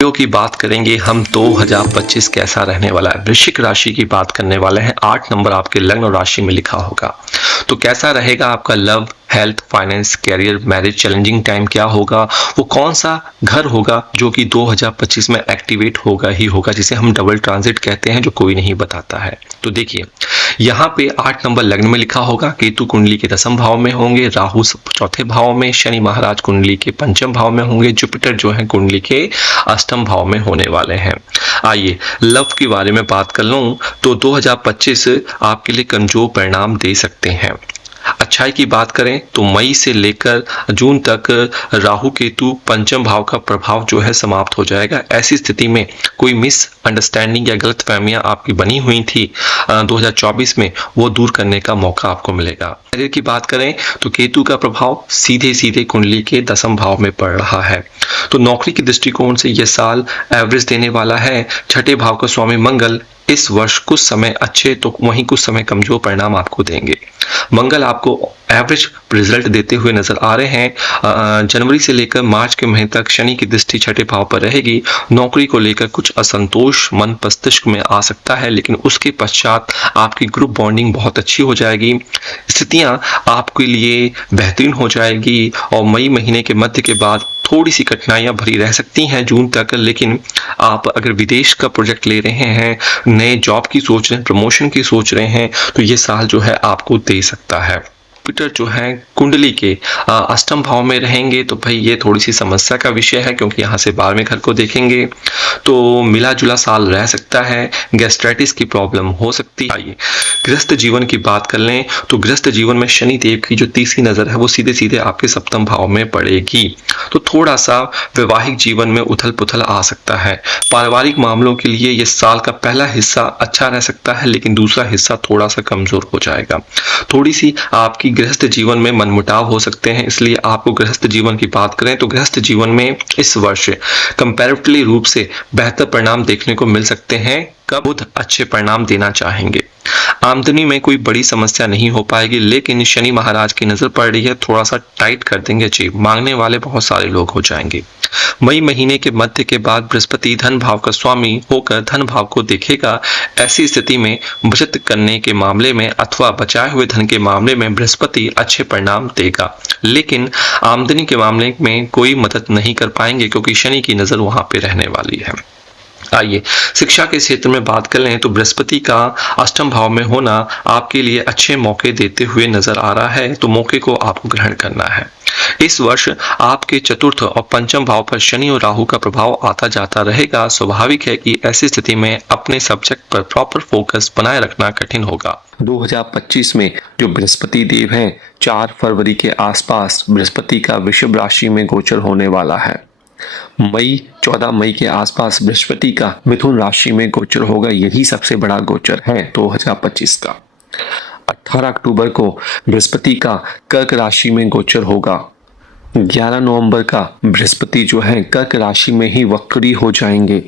Video की बात करेंगे हम 2025 कैसा रहने वाला है। वृश्चिक राशि की बात करने वाले हैं। 8 नंबर आपके लग्न और राशि में लिखा होगा। तो कैसा रहेगा आपका love, health, finance, career, marriage, challenging time क्या होगा, वो कौन सा घर होगा जो कि 2025 में एक्टिवेट होगा ही होगा, जिसे हम डबल ट्रांजिट कहते हैं, जो कोई नहीं बताता है। तो देखिए, यहाँ पे 8 नंबर लग्न में लिखा होगा। केतु कुंडली के 10वें भाव में होंगे, राहु चौथे भाव में, शनि महाराज कुंडली के 5वें भाव में होंगे, जुपिटर जो है कुंडली के 8वें भाव में होने वाले हैं। आइए लव के बारे में बात कर लूं तो 2025 आपके लिए कमजोर परिणाम दे सकते हैं। अच्छाई की बात करें तो मई से लेकर जून तक राहु केतु 5वें भाव का प्रभाव जो है समाप्त हो जाएगा। ऐसी स्थिति में कोई मिस अंडरस्टैंडिंग या गलतफहमियां आपकी बनी हुई थी 2024 में, वो दूर करने का मौका आपको मिलेगा। करियर की बात करें तो केतु का प्रभाव सीधे सीधे कुंडली के 10वें भाव में पड़ रहा है। तो नौकरी के दृष्टिकोण से यह साल एवरेज देने वाला है। छठे भाव का स्वामी मंगल इस वर्ष कुछ समय अच्छे तो वहीं कुछ समय कमजोर परिणाम आपको देंगे। मंगल आपको एवरेज रिजल्ट देते हुए नजर आ रहे हैं। जनवरी से लेकर मार्च के महीने तक शनि की दृष्टि छठे भाव पर रहेगी। नौकरी को लेकर कुछ असंतोष मन मस्तिष्क में आ सकता है, लेकिन उसके पश्चात आपकी ग्रुप बॉन्डिंग बहुत अच्छी हो जाएगी। स्थितियां आपके लिए बेहतरीन हो जाएगी और मई महीने के मध्य के बाद थोड़ी सी कठिनाइयां भरी रह सकती हैं जून तक। लेकिन आप अगर विदेश का प्रोजेक्ट ले रहे हैं, नए जॉब की सोच रहे हैं, प्रमोशन की सोच रहे हैं, तो ये साल जो है आपको दे सकता है। जुपिटर जो है कुंडली के 8वें भाव में रहेंगे, तो भाई ये थोड़ी सी समस्या का विषय है, क्योंकि यहाँ से 12वें घर को देखेंगे तो मिला जुला साल रह सकता है। गैस्ट्राइटिस की प्रॉब्लम हो सकती है। गृहस्थ जीवन की बात कर लें तो गृहस्थ जीवन में शनि देव की जो तीसरी नजर है वो सीधे सीधे आपके 7वें भाव में पड़ेगी, तो थोड़ा सा वैवाहिक जीवन में उथल पुथल आ सकता है। पारिवारिक मामलों के लिए ये साल का पहला हिस्सा अच्छा रह सकता है, लेकिन दूसरा हिस्सा थोड़ा सा कमजोर हो जाएगा। थोड़ी सी आपकी गृहस्थ जीवन में मनमुटाव हो सकते हैं, इसलिए आपको गृहस्थ जीवन की बात करें तो गृहस्थ जीवन में इस वर्ष कंपैरेटिवली रूप से बेहतर परिणाम देखने को मिल सकते हैं। कब बुध अच्छे परिणाम देना चाहेंगे। आमदनी में कोई बड़ी समस्या नहीं हो पाएगी, लेकिन शनि महाराज की नजर पड़ रही है, थोड़ा सा टाइट कर देंगे जेब। मांगने वाले बहुत सारे लोग हो जाएंगे। मई महीने के मध्य के बाद बृहस्पति धन भाव का स्वामी होकर धन भाव को देखेगा। ऐसी स्थिति में बचत करने के मामले में अथवा बचाए हुए धन के मामले में बृहस्पति अच्छे परिणाम देगा, लेकिन आमदनी के मामले में कोई मदद नहीं कर पाएंगे, क्योंकि शनि की नजर वहां पे रहने वाली है। आइए शिक्षा के क्षेत्र में बात कर लें तो बृहस्पति का 8वें भाव में होना आपके लिए अच्छे मौके देते हुए नजर आ रहा है, तो मौके को आपको ग्रहण करना है। इस वर्ष आपके 4th और 5वें भाव पर शनि और राहु का प्रभाव आता जाता रहेगा। स्वाभाविक है कि ऐसी स्थिति में अपने सब्जेक्ट पर प्रॉपर फोकस बनाए रखना कठिन होगा। 2025 में जो बृहस्पति देव हैं 4 फरवरी के आसपास बृहस्पति का वृषभ राशि में गोचर होने वाला है। 14 मई के आसपास बृहस्पति का मिथुन राशि में गोचर होगा। यही सबसे बड़ा गोचर है 2025 का। 18 अक्टूबर को बृहस्पति का कर्क राशि में गोचर होगा। 11 नवंबर का बृहस्पति जो है कर्क राशि में ही वक्री हो जाएंगे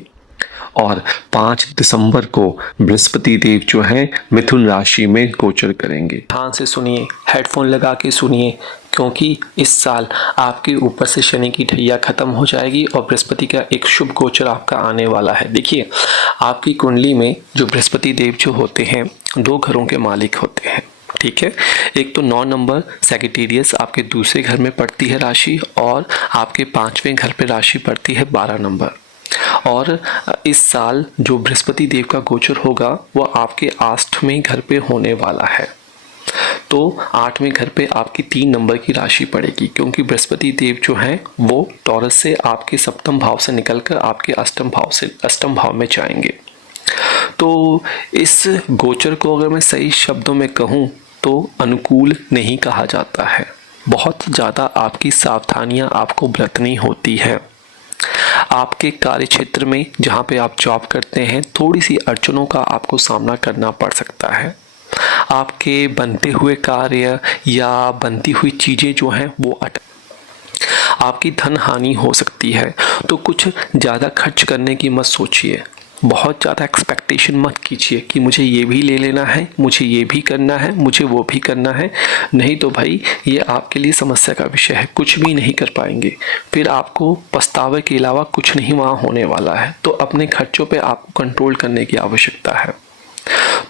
और 5 दिसंबर को बृहस्पति देव जो है मिथुन राशि में गोचर करेंगे। ध्यान से सुनिए, हेडफोन लगा के सुनिए, क्योंकि इस साल आपके ऊपर से शनि की ढैया खत्म हो जाएगी और बृहस्पति का एक शुभ गोचर आपका आने वाला है। देखिए, आपकी कुंडली में जो बृहस्पति देव जो होते हैं 2 घरों के मालिक होते हैं, ठीक है। एक तो 9 नंबर सैजिटेरियस आपके दूसरे घर में पड़ती है राशि, और आपके 5वें घर पे राशि पड़ती है 12 नंबर। और इस साल जो बृहस्पति देव का गोचर होगा वो आपके 8वें घर पे होने वाला है, तो 8वें घर पे आपकी 3 नंबर की राशि पड़ेगी, क्योंकि बृहस्पति देव जो हैं वो टॉरस से आपके 7वें भाव से निकलकर आपके 8वें भाव में जाएंगे। तो इस गोचर को अगर मैं सही शब्दों में कहूँ तो अनुकूल नहीं कहा जाता है। बहुत ज़्यादा आपकी सावधानियाँ आपको बरतनी होती है। आपके कार्य क्षेत्र में जहाँ पे आप जॉब करते हैं थोड़ी सी अड़चनों का आपको सामना करना पड़ सकता है। आपके बनते हुए कार्य या बनती हुई चीज़ें जो हैं वो आपकी धन हानि हो सकती है, तो कुछ ज़्यादा खर्च करने की मत सोचिए। बहुत ज़्यादा एक्सपेक्टेशन मत कीजिए कि मुझे ये भी ले लेना है, मुझे ये भी करना है, मुझे वो भी करना है। नहीं तो भाई ये आपके लिए समस्या का विषय है, कुछ भी नहीं कर पाएंगे, फिर आपको पछतावे के अलावा कुछ नहीं वहाँ होने वाला है। तो अपने खर्चों पे आपको कंट्रोल करने की आवश्यकता है।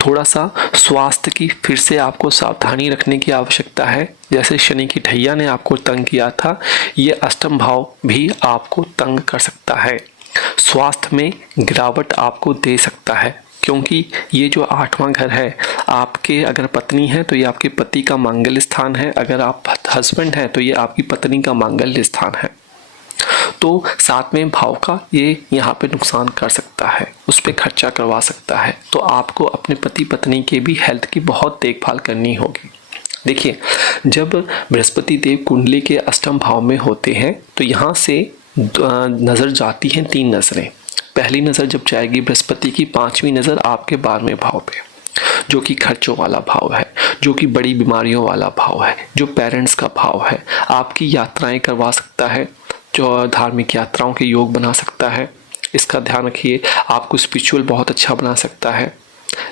थोड़ा सा स्वास्थ्य की फिर से आपको सावधानी रखने की आवश्यकता है। जैसे शनि की ढैया ने आपको तंग किया था, ये अष्टम भाव भी आपको तंग कर सकता है। स्वास्थ्य में गिरावट आपको दे सकता है, क्योंकि ये जो 8वां घर है, आपके अगर पत्नी है तो ये आपके पति का मांगल्य स्थान है, अगर आप हस्बैंड हैं तो ये आपकी पत्नी का मांगल्य स्थान है। तो 7वें भाव का ये यहाँ पे नुकसान कर सकता है, उस पर खर्चा करवा सकता है। तो आपको अपने पति पत्नी के भी हेल्थ की बहुत देखभाल करनी होगी। देखिए, जब बृहस्पति देव कुंडली के अष्टम भाव में होते हैं तो यहाँ से नज़र जाती हैं 3 नज़रें। पहली नज़र जब जाएगी बृहस्पति की, 5वीं नज़र आपके 12वें भाव पे, जो कि खर्चों वाला भाव है, जो कि बड़ी बीमारियों वाला भाव है, जो पेरेंट्स का भाव है। आपकी यात्राएं करवा सकता है, जो धार्मिक यात्राओं के योग बना सकता है। इसका ध्यान रखिए। आपको स्पिरिचुअल बहुत अच्छा बना सकता है,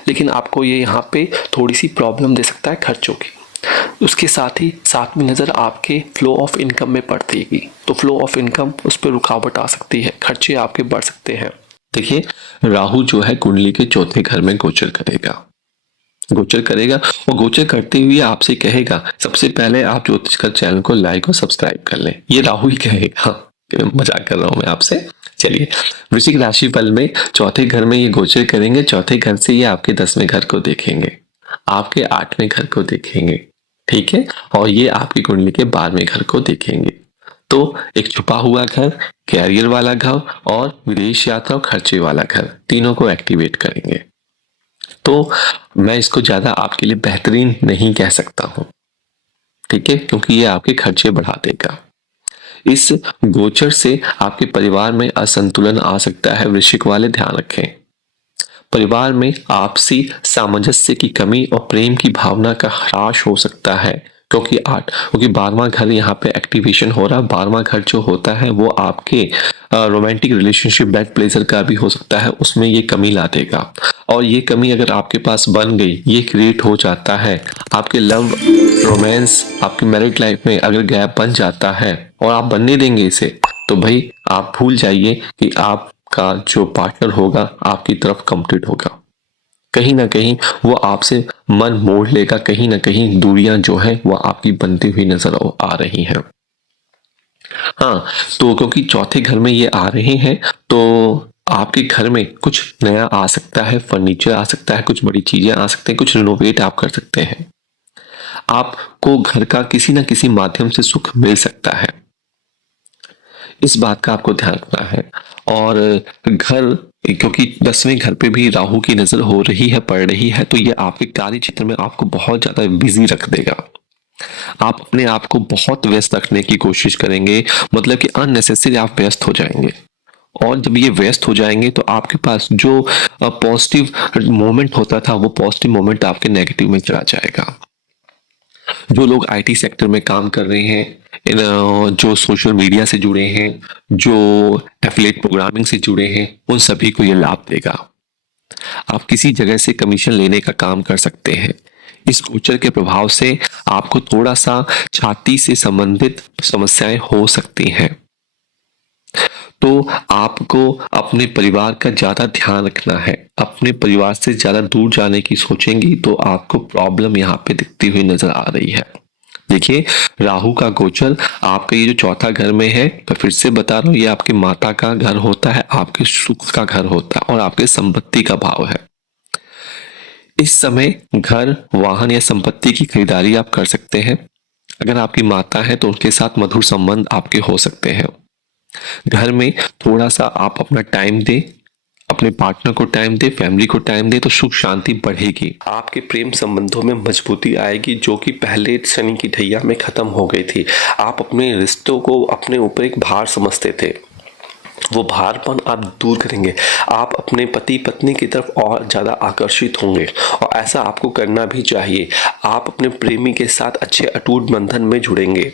लेकिन आपको ये यहाँ पे थोड़ी सी प्रॉब्लम दे सकता है खर्चों की। उसके साथ ही 7वीं नज़र आपके फ्लो ऑफ इनकम में पड़ती है, तो फ्लो ऑफ इनकम, उस पर रुकावट आ सकती है, खर्चे आपके बढ़ सकते हैं। देखिए, राहु जो है कुंडली के 4थे घर में गोचर करेगा और गोचर करते हुए आपसे कहेगा सबसे पहले आप ज्योतिष का चैनल को लाइक और सब्सक्राइब कर लें। ये राहु ही कहेगा, मजाक कर रहा हूं मैं आपसे। चलिए, वृश्चिक राशि फल में 4थे घर में ये गोचर करेंगे। 4थे घर से ये आपके 10वें घर को देखेंगे, आपके 8वें घर को देखेंगे, ठीक है, और ये आपकी कुंडली के 12वें घर को देखेंगे। तो एक छुपा हुआ घर, कैरियर वाला घर और विदेश यात्रा और खर्चे वाला घर, तीनों को एक्टिवेट करेंगे। तो मैं इसको ज्यादा आपके लिए बेहतरीन नहीं कह सकता हूं, ठीक है, क्योंकि ये आपके खर्चे बढ़ा देगा। इस गोचर से आपके परिवार में असंतुलन आ सकता है। वृश्चिक वाले ध्यान रखें, परिवार में आपसी सामंजस्य की कमी और प्रेम की भावना का ह्रास हो सकता है, क्योंकि 12वां घर यहाँ पे एक्टिवेशन हो रहा है। 12वां घर जो होता है वो आपके रोमांटिक रिलेशनशिप, बेड प्लेजर का भी हो सकता है, उसमें ये कमी ला देगा। और ये कमी अगर आपके पास बन गई, ये क्रिएट हो जाता है, आपके लव रोमांस, आपकी मैरिड लाइफ में अगर गैप बन जाता है और आप बनने देंगे इसे, तो भाई आप भूल जाइए कि आपका जो पार्टनर होगा आपकी तरफ कमिटेड होगा। कहीं ना कहीं वो आपसे मन मोड़ लेगा, कहीं ना कहीं दूरियां जो है वो आपकी बनती हुई नजर आ रही हैं। हाँ, तो क्योंकि 4थे घर में ये आ रहे हैं, तो आपके घर में कुछ नया आ सकता है, फर्नीचर आ सकता है, कुछ बड़ी चीजें आ सकते हैं, कुछ रिनोवेट आप कर सकते हैं। आपको घर का किसी न किसी माध्यम से सुख मिल सकता है, इस बात का आपको ध्यान रखना है। और घर, क्योंकि 10वें घर पे भी राहु की नजर हो रही है, पड़ रही है, तो ये आपके कार्य क्षेत्र में आपको बहुत ज्यादा बिजी रख देगा। आप अपने आप को बहुत व्यस्त रखने की कोशिश करेंगे, मतलब कि अननेसेसरी आप व्यस्त हो जाएंगे। और जब ये व्यस्त हो जाएंगे तो आपके पास जो पॉजिटिव मोमेंट होता था, वो पॉजिटिव मोमेंट आपके नेगेटिव में चला जाएगा। जो लोग आईटी सेक्टर में काम कर रहे हैं, जो सोशल मीडिया से जुड़े हैं, जो एफिलिएट प्रोग्रामिंग से जुड़े हैं, उन सभी को ये लाभ देगा। आप किसी जगह से कमीशन लेने का काम कर सकते हैं। इस गोचर के प्रभाव से आपको थोड़ा सा छाती से संबंधित समस्याएं हो सकती हैं, तो आपको अपने परिवार का ज्यादा ध्यान रखना है। अपने परिवार से ज्यादा दूर जाने की सोचेंगी तो आपको प्रॉब्लम यहाँ पे दिखती हुई नजर आ रही है। देखिए, राहु का गोचर आपका ये जो 4था घर में है, तो फिर से बता रहा हूँ, ये आपकी माता का घर होता है, आपके सुख का घर होता है और आपके संपत्ति का भाव है। इस समय घर, वाहन या संपत्ति की खरीदारी आप कर सकते हैं। अगर आपकी माता है तो उनके साथ मधुर संबंध आपके हो सकते हैं। घर में थोड़ा सा आप अपना टाइम दें, अपने पार्टनर को टाइम दे, फैमिली को टाइम दे, तो सुख शांति बढ़ेगी। आपके प्रेम संबंधों में मजबूती आएगी, जो कि पहले शनि की ढैया में खत्म हो गई थी। आप अपने रिश्तों को अपने ऊपर एक भार समझते थे, वो भारपन आप दूर करेंगे। आप अपने पति पत्नी की तरफ और ज़्यादा आकर्षित होंगे और ऐसा आपको करना भी चाहिए। आप अपने प्रेमी के साथ अच्छे अटूट बंधन में जुड़ेंगे।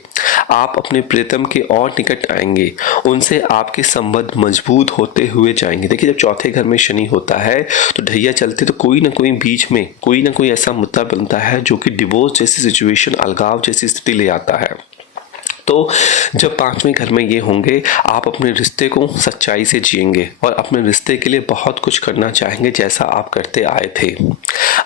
आप अपने प्रियतम के और निकट आएंगे। उनसे आपके संबंध मजबूत होते हुए जाएंगे। देखिए, जब चौथे घर में शनि होता है तो ढैया चलते तो कोई ना कोई बीच में कोई ना कोई ऐसा मुद्दा बनता है जो कि डिवोर्स जैसी सिचुएशन, अलगाव जैसी स्थिति ले आता है। तो जब पांचवें घर में ये होंगे, आप अपने रिश्ते को सच्चाई से जिएंगे और अपने रिश्ते के लिए बहुत कुछ करना चाहेंगे जैसा आप करते आए थे।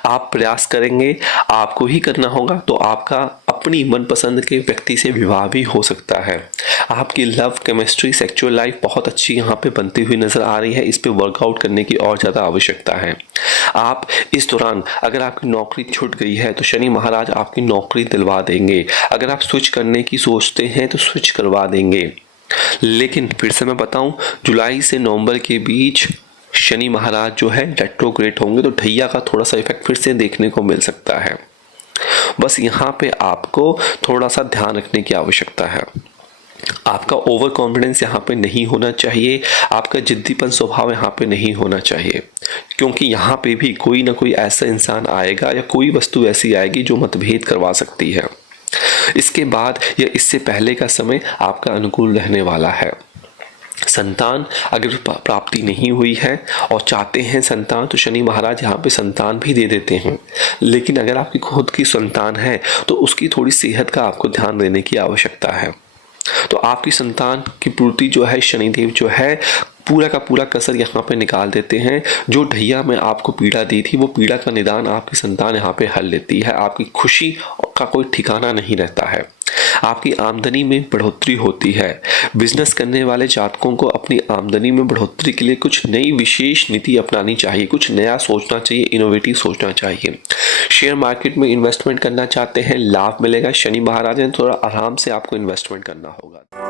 आप प्रयास करेंगे, आपको ही करना होगा, तो आपका अपनी मनपसंद के व्यक्ति से विवाह भी हो सकता है। आपकी लव, केमिस्ट्री, सेक्सुअल लाइफ बहुत अच्छी यहाँ पे बनती हुई नजर आ रही है। इस पे वर्कआउट करने की और ज़्यादा आवश्यकता है। आप इस दौरान अगर आपकी नौकरी छूट गई है तो शनि महाराज आपकी नौकरी दिलवा देंगे। अगर आप स्विच करने की सोचते हैं तो स्विच करवा देंगे। लेकिन फिर से मैं बताऊं, जुलाई से नवंबर के बीच शनि महाराज जो है रेट्रोग्रेड होंगे, तो ढैया का थोड़ा सा इफेक्ट फिर से देखने को मिल सकता है। बस यहाँ पे आपको थोड़ा सा ध्यान रखने की आवश्यकता है। आपका ओवर कॉन्फिडेंस यहाँ पे नहीं होना चाहिए। आपका जिद्दीपन स्वभाव यहाँ पे नहीं होना चाहिए, क्योंकि यहाँ पे भी कोई ना कोई ऐसा इंसान आएगा या कोई वस्तु ऐसी आएगी जो मतभेद करवा सकती है। इसके बाद या इससे पहले का समय आपका अनुकूल रहने वाला है। संतान अगर प्राप्ति नहीं हुई है और चाहते हैं संतान, तो शनि महाराज यहाँ पे संतान भी दे देते हैं। लेकिन अगर आपकी खुद की संतान है तो उसकी थोड़ी सेहत का आपको ध्यान देने की आवश्यकता है। तो आपकी संतान की पूर्ति जो है शनिदेव जो है पूरा का पूरा कसर यहाँ पे निकाल देते हैं। जो ढैया में आपको पीड़ा दी थी वो पीड़ा का निदान आपकी संतान यहाँ पे हल लेती है। आपकी खुशी का कोई ठिकाना नहीं रहता है। आपकी आमदनी में बढ़ोतरी होती है। बिजनेस करने वाले जातकों को अपनी आमदनी में बढ़ोतरी के लिए कुछ नई विशेष नीति अपनानी चाहिए, कुछ नया सोचना चाहिए, इनोवेटिव सोचना चाहिए। शेयर मार्केट में इन्वेस्टमेंट करना चाहते हैं, लाभ मिलेगा। शनि महाराज ने थोड़ा आराम से आपको इन्वेस्टमेंट करना होगा।